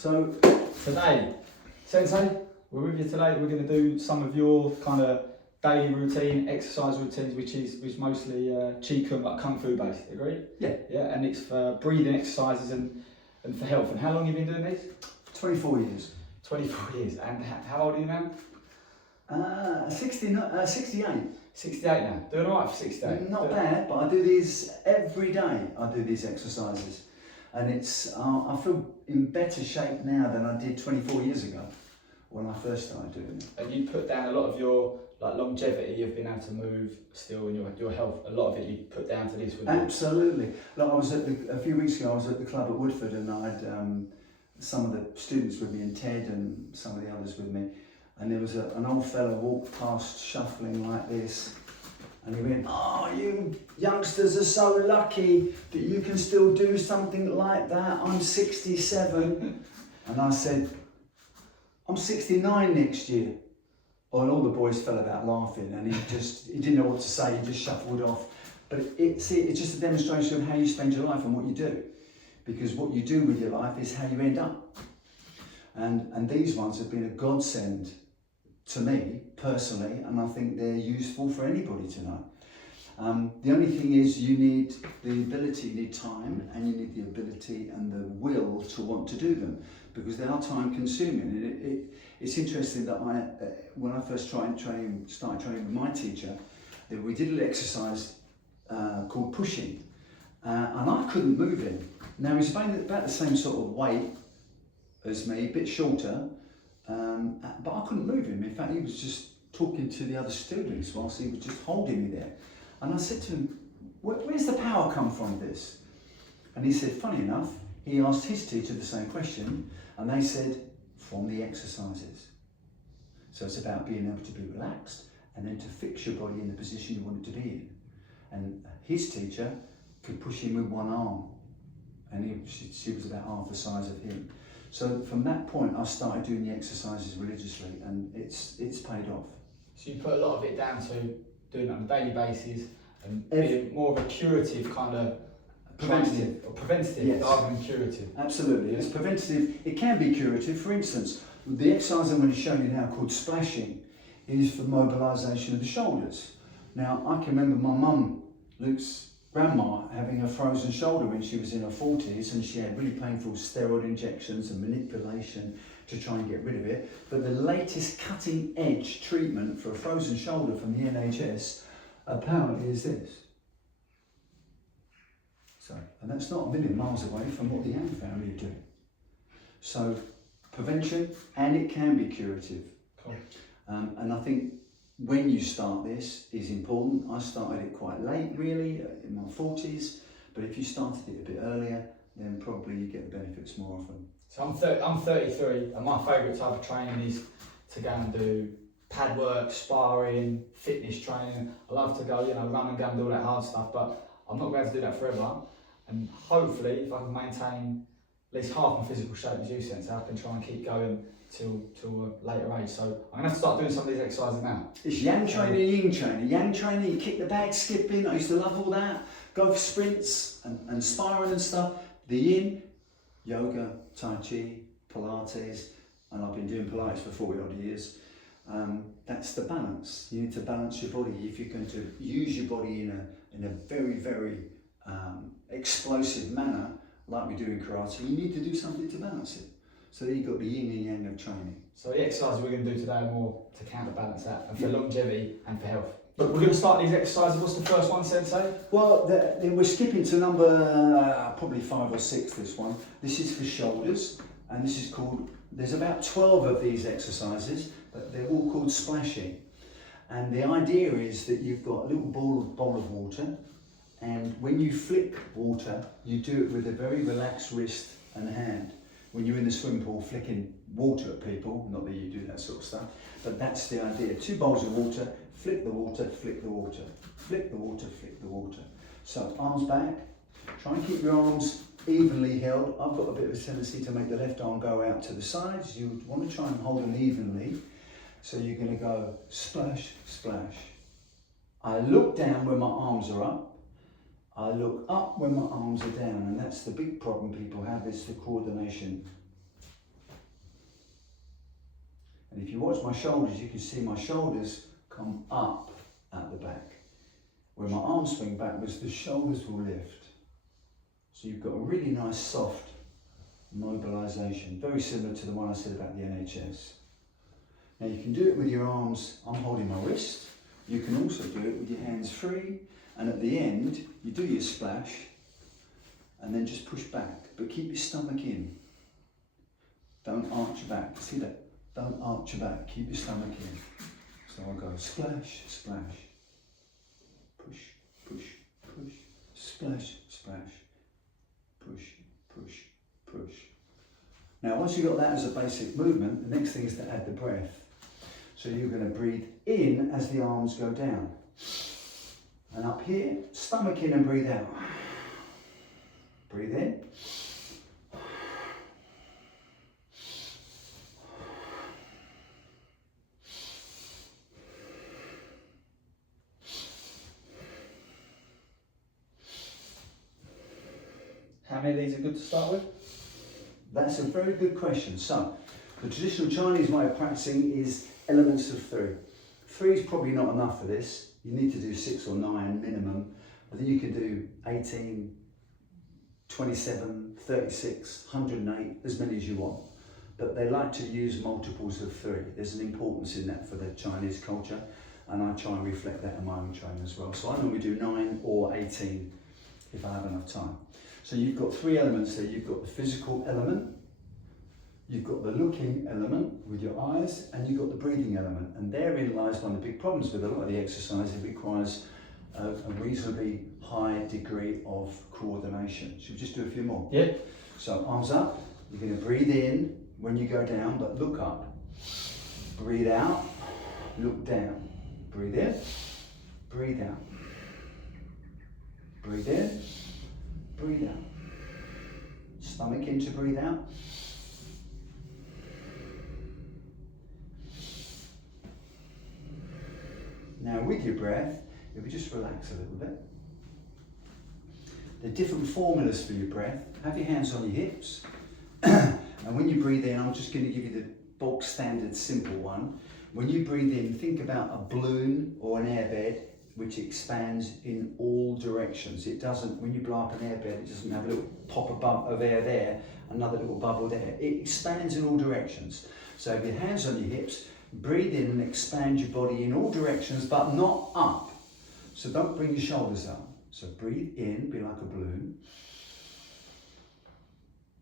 So today, Sensei, we're with you today. We're going to do some of your kind of daily routine, exercise routines, which is mostly Qi Kung, like Kung Fu based. Agree? Yeah. Yeah, and it's for breathing exercises and for health. And how long have you been doing these? 24 years. 24 years. And how old are you now? 68. 68 now. Doing all right for 68? Not bad, but I do these every day. I do these exercises, and it's I feel in better shape now than I did 24 years ago when I first started doing it. And you put down a lot of your longevity, you've been able to move still, and your health, a lot of it you put down to this. Absolutely. Like I was a few weeks ago. I was at the club at Woodford, and I had some of the students with me, and Ted, and some of the others with me. And there was an old fella walked past shuffling like this, and he went, "Oh, you youngsters are so lucky that you can still do something like that. I'm 67. And I said, "I'm 69 next year." Oh, and all the boys fell about laughing, and he didn't know what to say. He just shuffled off. But it's just a demonstration of how you spend your life and what you do, because what you do with your life is how you end up. And these ones have been a godsend to me personally, and I think they're useful for anybody to know. The only thing is you need the ability, you need time, and you need the ability and the will to want to do them, because they are time consuming. It's interesting that when I first started training with my teacher, we did an exercise called pushing, and I couldn't move him. Now he's about the same sort of weight as me, a bit shorter, but I couldn't move him. In fact, he was just talking to the other students whilst he was just holding me there. And I said to him, "Where's the power come from this?" And he said, funny enough, he asked his teacher the same question, and they said, from the exercises. So it's about being able to be relaxed and then to fix your body in the position you want it to be in. And his teacher could push him with one arm, and she was about half the size of him. So from that point, I started doing the exercises religiously, and it's paid off. So you put a lot of it down to doing it on a daily basis and being more of a curative kind of preventative yes, rather than curative. Absolutely, it's preventative. It can be curative. For instance, the exercise I'm going to show you now, called splashing, is for mobilisation of the shoulders. Now, I can remember my mum, Luke's grandma, having a frozen shoulder when she was in her 40s, and she had really painful steroid injections and manipulation to try and get rid of it. But the latest cutting edge treatment for a frozen shoulder from the NHS apparently is this. So, and that's not a million miles away from what the Yang family are doing. So prevention, and it can be curative. Cool. And I think when you start this is important. I started it quite late, really, in my 40s, but if you started it a bit earlier, then probably you get the benefits more often. So I'm 33, and my favourite type of training is to go and do pad work, sparring, fitness training. I love to go, run and go and do all that hard stuff, but I'm not going to do that forever. And hopefully, if I can maintain at least half my physical shape as you, Sensei, I can try and keep going till a later age. So I'm going to have to start doing some of these exercises now. It's Yang training, Yin training. Yang training, you kick the bag, skipping. I used to love all that. Go for sprints and sparring and stuff. The Yin, yoga, Tai Chi, Pilates, and I've been doing Pilates for 40 odd years. That's the balance. You need to balance your body. If you're going to use your body in a very, very explosive manner, like we do in karate, you need to do something to balance it. So you've got the yin and yang of training. So the exercises we're going to do today are more to counterbalance that, and for longevity and for health. But we're going to start these exercises. What's the first one, Sensei? Well, we're skipping to number probably 5 or 6, this one. This is for shoulders, and this is called, there's about 12 of these exercises, but they're all called splashing. And the idea is that you've got a little bowl of water, and when you flick water, you do it with a very relaxed wrist and hand. When you're in the swimming pool flicking water at people, not that you do that sort of stuff, but that's the idea. 2 bowls of water, flick the water, flick the water, flick the water, flick the water. So arms back, try and keep your arms evenly held. I've got a bit of a tendency to make the left arm go out to the sides. You want to try and hold them evenly. So you're going to go splash, splash. I look down when my arms are up. I look up when my arms are down, and that's the big problem people have, is the coordination. And if you watch my shoulders, you can see my shoulders come up at the back. Where my arms swing backwards, the shoulders will lift. So you've got a really nice soft mobilisation, very similar to the one I said about the NHS. Now you can do it with your arms, I'm holding my wrist. You can also do it with your hands free, and at the end, you do your splash, and then just push back, but keep your stomach in. Don't arch your back, see that? Don't arch your back, keep your stomach in. So I'll go splash, splash, push, push, push, splash, splash, push, push, push. Now once you've got that as a basic movement, the next thing is to add the breath. So you're going to breathe in as the arms go down. And up here, stomach in and breathe out. Breathe in. How many of these are good to start with? That's a very good question. So, the traditional Chinese way of practicing is elements of 3. 3 is probably not enough for this. You need to do 6 or 9 minimum. But then you can do 18, 27, 36, 108, as many as you want. But they like to use multiples of 3. There's an importance in that for the Chinese culture, and I try and reflect that in my own training as well. So I normally do 9 or 18 if I have enough time. So you've got 3 elements there. You've got the physical element, you've got the looking element with your eyes, and you've got the breathing element. And therein lies one of the big problems with a lot of the exercise. It requires a reasonably high degree of coordination. Should we just do a few more? Yeah. So arms up, you're going to breathe in when you go down, but look up. Breathe out, look down. Breathe in, breathe out. Breathe in, breathe out. Stomach in to breathe out. Now with your breath, if you just relax a little bit. There are different formulas for your breath. Have your hands on your hips. And when you breathe in, I'm just going to give you the bulk standard simple one. When you breathe in, think about a balloon or an airbed which expands in all directions. It doesn't, when you blow up an airbed, it doesn't have a little pop of air there, another little bubble there. It expands in all directions. So if your hands on your hips, breathe in and expand your body in all directions, but not up. So don't bring your shoulders up. So breathe in, be like a balloon.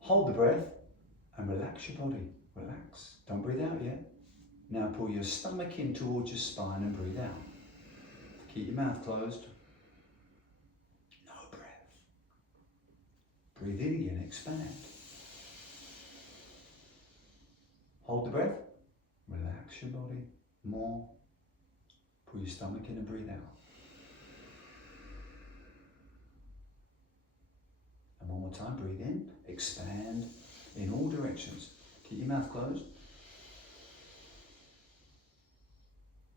Hold the breath and relax your body. Relax. Don't breathe out yet. Now pull your stomach in towards your spine and breathe out. Keep your mouth closed. No breath. Breathe in again, expand. Hold the breath. Relax your body. More. Pull your stomach in and breathe out. And one more time, breathe in, expand in all directions. Keep your mouth closed.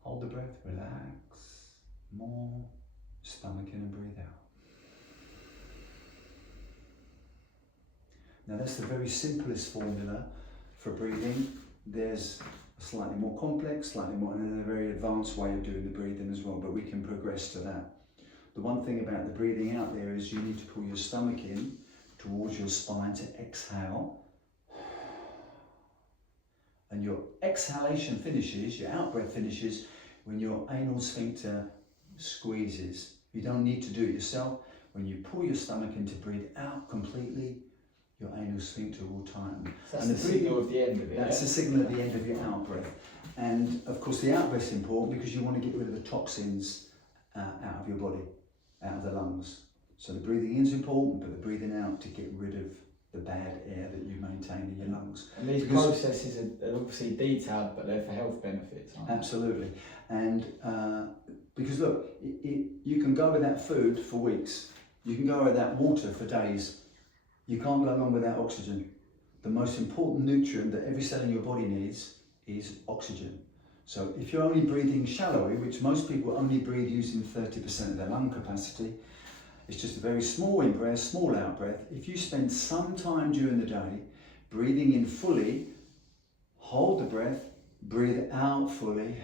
Hold the breath, relax, more, stomach in and breathe out. Now that's the very simplest formula for breathing. There's a slightly more complex, slightly more, and then a very advanced way of doing the breathing as well, but we can progress to that. The one thing about the breathing out there is you need to pull your stomach in towards your spine to exhale. And your exhalation finishes, your out-breath finishes when your anal sphincter squeezes. You don't need to do it yourself. When you pull your stomach in to breathe out completely, your anal sphincter will tighten. So that's the signal of the end of it. That's the signal at the end of your out-breath. And of course the out-breath is important because you want to get rid of the toxins out of your body, out of the lungs. So the breathing in is important, but the breathing out to get rid of the bad air that you maintain in your lungs. And these processes are obviously detailed, but they're for health benefits, aren't they? Absolutely. And because look, you can go without food for weeks. You can go without water for days. You can't go long without oxygen. The most important nutrient that every cell in your body needs is oxygen. So if you're only breathing shallowly, which most people only breathe using 30% of their lung capacity, it's just a very small in-breath, small out-breath. If you spend some time during the day breathing in fully, hold the breath, Breathe out fully,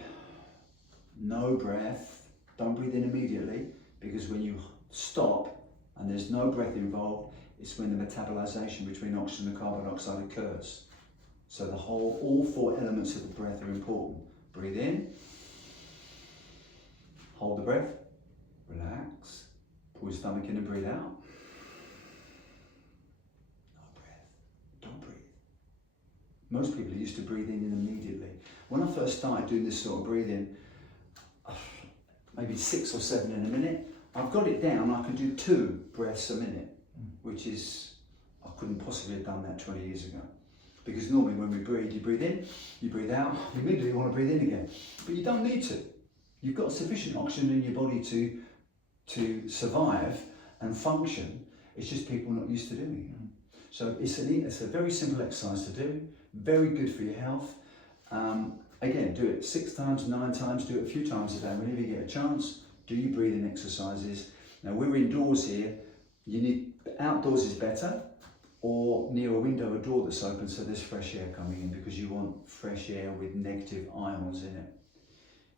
no breath. Don't breathe in immediately, because when you stop and there's no breath involved, it's when the metabolization between oxygen and carbon dioxide occurs. So all 4 elements of the breath are important. Breathe in, hold the breath, relax, pull your stomach in and breathe out. No breath, don't breathe. Most people are used to breathing in immediately. When I first started doing this sort of breathing, maybe 6 or 7 in a minute, I've got it down. I can do 2 breaths a minute, which is, I couldn't possibly have done that 20 years ago. Because normally when we breathe, you breathe in, you breathe out, you immediately want to breathe in again. But you don't need to. You've got sufficient oxygen in your body to survive and function. It's just people not used to doing it. So it's a very simple exercise to do, very good for your health. Again, do it 6 times, 9 times, do it a few times a day. Whenever you get a chance, do your breathing exercises. Now we're indoors here, outdoors is better, or near a window, a door that's open, so there's fresh air coming in, because you want fresh air with negative ions in it.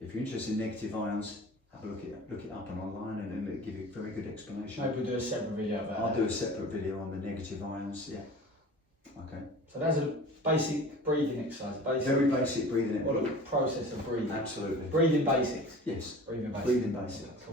If you're interested in negative ions, have a look it up and online, and it'll give you a very good explanation. Maybe we'll do a separate video about that. I'll do a separate video on the negative ions, yeah. Okay. So that's a basic breathing exercise. Very basic breathing. What a process of breathing. Absolutely. Breathing basics. Yes. Breathing basics. Breathing basics.